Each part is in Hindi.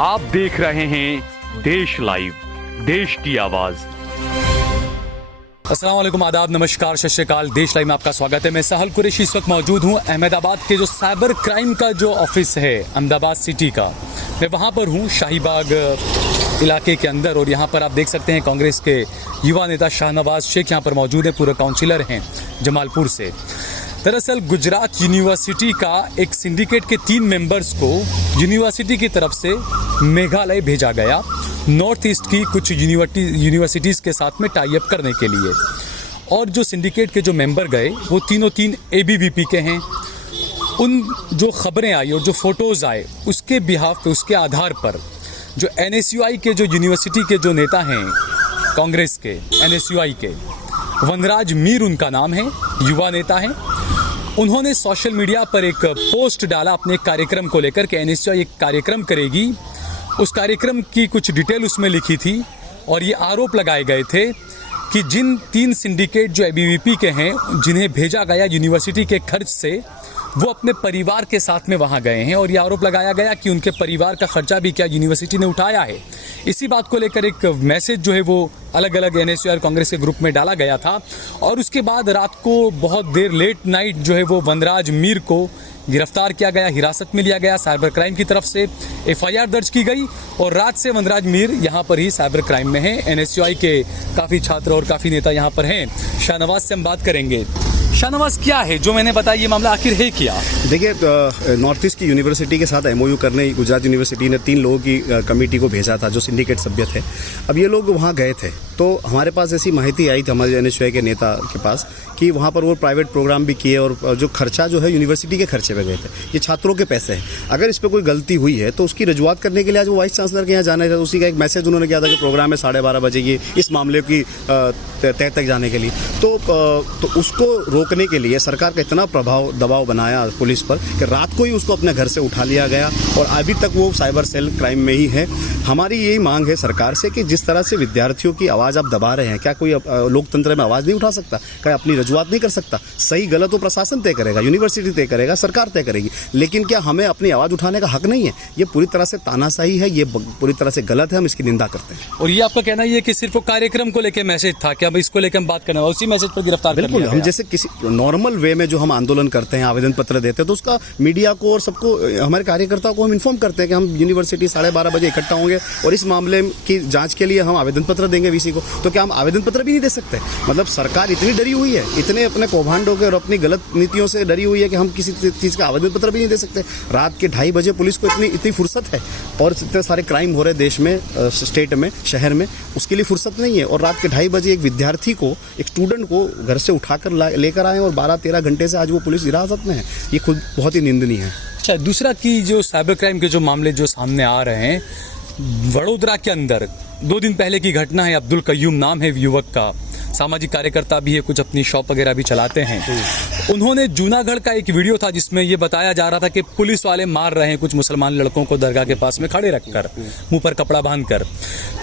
आप देख रहे हैं देश लाइव, देश की आवाज। अस्सलाम वालेकुम, आदाब, नमस्कार, सत श्री अकाल। देश लाइव में आपका स्वागत है। मैं सहल कुरैशी इस वक्त मौजूद हूँ अहमदाबाद के जो साइबर क्राइम का जो ऑफिस है अहमदाबाद सिटी का, मैं वहाँ पर हूँ शाहीबाग इलाके के अंदर। और यहाँ पर आप देख सकते हैं कांग्रेस के युवा नेता शाहनवाज शेख यहाँ पर मौजूद है, पूरे काउंसिलर हैं जमालपुर से। दरअसल गुजरात यूनिवर्सिटी का एक सिंडिकेट के 3 मेंबर्स को यूनिवर्सिटी की तरफ से मेघालय भेजा गया, नॉर्थ ईस्ट की कुछ यूनिवर्सिटीज़ के साथ में टाई अप करने के लिए। और जो सिंडिकेट के जो मेंबर गए वो तीनों ABVP के हैं। उन जो खबरें आई और जो फोटोज़ आए उसके बिहाफ पे, उसके आधार पर जो NSUI के जो यूनिवर्सिटी के जो नेता हैं कांग्रेस के NSUI के, वनराज मीर उनका नाम है, युवा नेता हैं। उन्होंने सोशल मीडिया पर एक पोस्ट डाला अपने कार्यक्रम को लेकर कि NSUI एक कार्यक्रम करेगी। उस कार्यक्रम की कुछ डिटेल उसमें लिखी थी और ये आरोप लगाए गए थे कि जिन 3 सिंडिकेट जो ABVP के हैं, जिन्हें भेजा गया यूनिवर्सिटी के खर्च से, वो अपने परिवार के साथ में वहाँ गए हैं। और ये आरोप लगाया गया कि उनके परिवार का खर्चा भी क्या यूनिवर्सिटी ने उठाया है। इसी बात को लेकर एक मैसेज जो है वो अलग अलग NSUI और कांग्रेस के ग्रुप में डाला गया था। और उसके बाद रात को बहुत देर लेट नाइट जो है वो वनराज मीर को गिरफ्तार किया गया, हिरासत में लिया गया। साइबर क्राइम की तरफ से FIR दर्ज की गई और रात से वनराज मीर यहाँ पर ही साइबर क्राइम में है। NSUI के काफ़ी छात्र और काफ़ी नेता यहाँ पर हैं। शाहनवाज से हम बात करेंगे। शाहनवाज, क्या है जो मैंने बताया, ये मामला आखिर है क्या? देखिए, नॉर्थ ईस्ट की यूनिवर्सिटी के साथ MOU करने गुजरात यूनिवर्सिटी ने 3 लोगों की कमेटी को भेजा था जो सिंडिकेट सभ्य थे। अब ये लोग वहाँ गए थे तो हमारे पास ऐसी माहिती आई थी हमारे NSUI के नेता के पास कि वहाँ पर वो प्राइवेट प्रोग्राम भी किए और जो खर्चा जो है यूनिवर्सिटी के खर्चे पे गए थे। ये छात्रों के पैसे हैं। अगर इस पर कोई गलती हुई है तो उसकी रजुआत करने के लिए आज वो वाइस चांसलर के यहाँ जाने थे। उसी का एक मैसेज उन्होंने किया था कि प्रोग्राम है 12:30 बजे ये इस मामले की तय तक जाने के लिए। तो उसको रोकने के लिए सरकार का इतना दबाव बनाया पुलिस पर कि रात को ही उसको अपने घर से उठा लिया गया और अभी तक वो साइबर सेल क्राइम में ही है। हमारी यही मांग है सरकार से कि जिस तरह से विद्यार्थियों की आवाज़ आप दबा रहे हैं, क्या कोई लोकतंत्र में आवाज़ नहीं उठा सकता? क्या अपनी रजुआत नहीं कर सकता? सही गलत वो प्रशासन तय करेगा, यूनिवर्सिटी तय करेगा, सरकार तय करेगी, लेकिन क्या हमें अपनी आवाज़ उठाने का हक नहीं है? ये पूरी तरह से तानाशाही है, ये पूरी तरह से गलत है, हम इसकी निंदा करते हैं। और ये आपका कहना ये कि सिर्फ कार्यक्रम को लेकर मैसेज था, क्या इसको लेकर हम बात करना है? उसी मैसेज पर गिरफ्तार? बिल्कुल, हम जैसे किसी नॉर्मल वे में जो हम आंदोलन करते हैं, आवेदन पत्र देते हैं, तो उसका मीडिया को और सबको, हमारे कार्यकर्ताओं को हम इन्फॉर्म करते हैं कि हम यूनिवर्सिटी 12:30 बजे इकट्ठा होंगे और इस मामले की जांच के लिए हम आवेदन पत्र देंगे VC को। तो क्या हम आवेदन पत्र भी नहीं दे सकते? मतलब सरकार इतनी डरी हुई है, इतने अपने कौभांडों के और अपनी गलत नीतियों से डरी हुई है कि हम किसी चीज़ का आवेदन पत्र भी नहीं दे सकते। रात के 2:30 बजे पुलिस को इतनी फुर्सत है और इतने सारे क्राइम हो रहे देश में, स्टेट में, शहर में, उसके लिए फुर्सत नहीं है। और रात के 2:30 बजे एक विद्यार्थी को, एक स्टूडेंट को घर से उठाकर लेकर आए और 12-13 घंटे से आज वो पुलिस हिरासत में है। ये खुद बहुत ही निंदनीय है। अच्छा, दूसरा कि जो साइबर क्राइम के जो मामले जो सामने आ रहे हैं, वडोदरा के अंदर 2 दिन पहले की घटना है। अब्दुल कयूम नाम है युवक का, सामाजिक कार्यकर्ता भी है, कुछ अपनी शॉप वगैरह भी चलाते हैं। उन्होंने जूनागढ़ का एक वीडियो था जिसमें ये बताया जा रहा था कि पुलिस वाले मार रहे हैं कुछ मुसलमान लड़कों को दरगाह के पास में खड़े रखकर, मुंह पर कपड़ा बांधकर।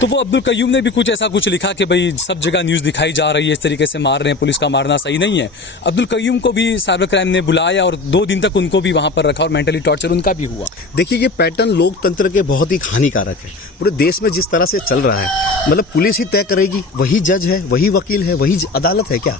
तो वो अब्दुल कयूम ने भी कुछ ऐसा कुछ लिखा कि भाई सब जगह न्यूज़ दिखाई जा रही है, इस तरीके से मार रहे हैं, पुलिस का मारना सही नहीं है। अब्दुल कयूम को भी साइबर क्राइम ने बुलाया और 2 दिन तक उनको भी वहाँ पर रखा और मेंटली टॉर्चर उनका भी हुआ। देखिए, ये पैटर्न लोकतंत्र के बहुत ही हानिकारक है। पूरे देश में जिस तरह से चल रहा है, मतलब पुलिस ही तय करेगी, वही जज है, वही वकील है, वही अदालत है क्या?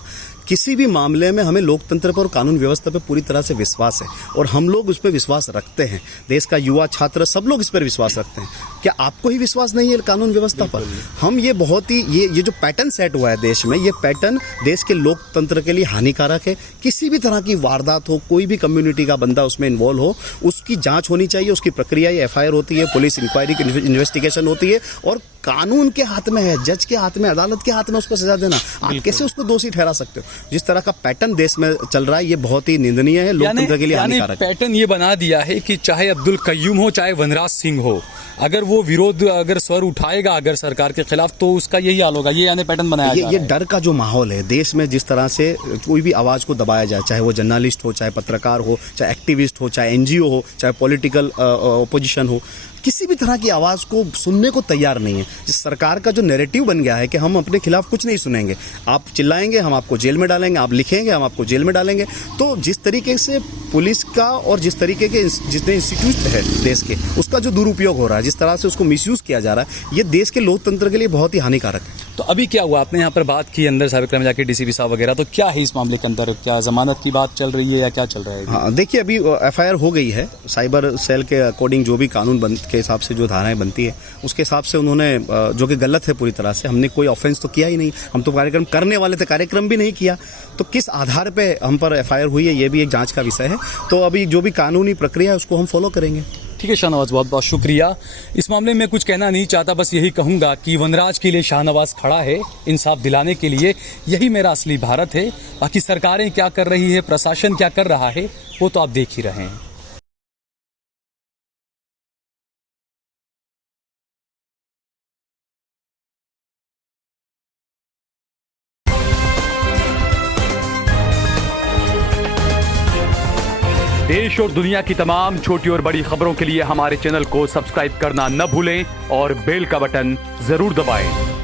किसी भी मामले में हमें लोकतंत्र पर और कानून व्यवस्था पर पूरी तरह से विश्वास है और हम लोग उस पर विश्वास रखते हैं। देश का युवा, छात्र, सब लोग इस पर विश्वास रखते हैं। क्या आपको ही विश्वास नहीं है कानून व्यवस्था पर? हम ये बहुत ही ये जो पैटर्न सेट हुआ है देश में, ये पैटर्न देश के लोकतंत्र के लिए हानिकारक है। किसी भी तरह की वारदात हो, कोई भी कम्युनिटी का बंदा उसमें इन्वॉल्व हो, उसकी जांच होनी चाहिए, उसकी प्रक्रिया FIR होती है, पुलिस इंक्वायरी की इन्वेस्टिगेशन होती है और कानून के हाथ में है, जज के हाथ में, अदालत के हाथ में उसको सजा देना। आप कैसे उसको दोषी ठहरा सकते हो? जिस तरह का पैटर्न देश में चल रहा है, ये बहुत ही निंदनीय है, लोकतंत्र के लिए हानिकारक है। पैटर्न ये बना दिया है कि चाहे अब्दुल कयूम हो, चाहे वनराज सिंह हो, अगर वो विरोध, अगर स्वर उठाएगा अगर सरकार के खिलाफ, तो उसका यही हाल होगा। ये यानी पैटर्न बनाया ये डर का जो माहौल है देश में, जिस तरह से कोई भी आवाज़ को दबाया जाए, चाहे वो जर्नलिस्ट हो, चाहे पत्रकार हो, चाहे एक्टिविस्ट हो, चाहे NGO हो, चाहे पॉलिटिकल अपोजिशन हो, किसी भी तरह की आवाज़ को सुनने को तैयार नहीं है। इस सरकार का जो नैरेटिव बन गया है कि हम अपने खिलाफ कुछ नहीं सुनेंगे, आप चिल्लाएंगे हम आपको जेल में डालेंगे, आप लिखेंगे हम आपको जेल में डालेंगे। तो जिस तरीके से पुलिस का और जिस तरीके के जितने इंस्टीट्यूट है देश के, उसका जो दुरुपयोग हो रहा है, जिस तरह से उसको मिसयूज़ किया जा रहा है, ये देश के लोकतंत्र के लिए बहुत ही हानिकारक है। तो अभी क्या हुआ, आपने यहाँ पर बात की अंदर साइबर क्राइम जाके डीसीपी साहब वगैरह, तो क्या है इस मामले के अंदर, क्या जमानत की बात चल रही है या क्या चल रहा है? हाँ, देखिए अभी एफआईआर हो गई है। साइबर सेल के अकॉर्डिंग जो भी कानून के हिसाब से जो धाराएं बनती है उसके हिसाब से उन्होंने, जो कि गलत है पूरी तरह से, हमने कोई ऑफेंस तो किया ही नहीं, हम तो कार्यक्रम करने वाले थे, कार्यक्रम भी नहीं किया, तो किस आधार पे हम पर एफआईआर हुई है ये भी एक जांच का विषय है। तो अभी जो भी कानूनी प्रक्रिया है उसको हम फॉलो करेंगे। ठीक है शाहनवाज, बहुत बहुत शुक्रिया। इस मामले में कुछ कहना नहीं चाहता, बस यही कहूंगा कि वनराज के लिए शाहनवाज खड़ा है इंसाफ दिलाने के लिए। यही मेरा असली भारत है। बाकी सरकारें क्या कर रही है, प्रशासन क्या कर रहा है, वो तो आप देख ही रहे हैं। देश और दुनिया की तमाम छोटी और बड़ी खबरों के लिए हमारे चैनल को सब्सक्राइब करना न भूलें और बेल का बटन जरूर दबाएं।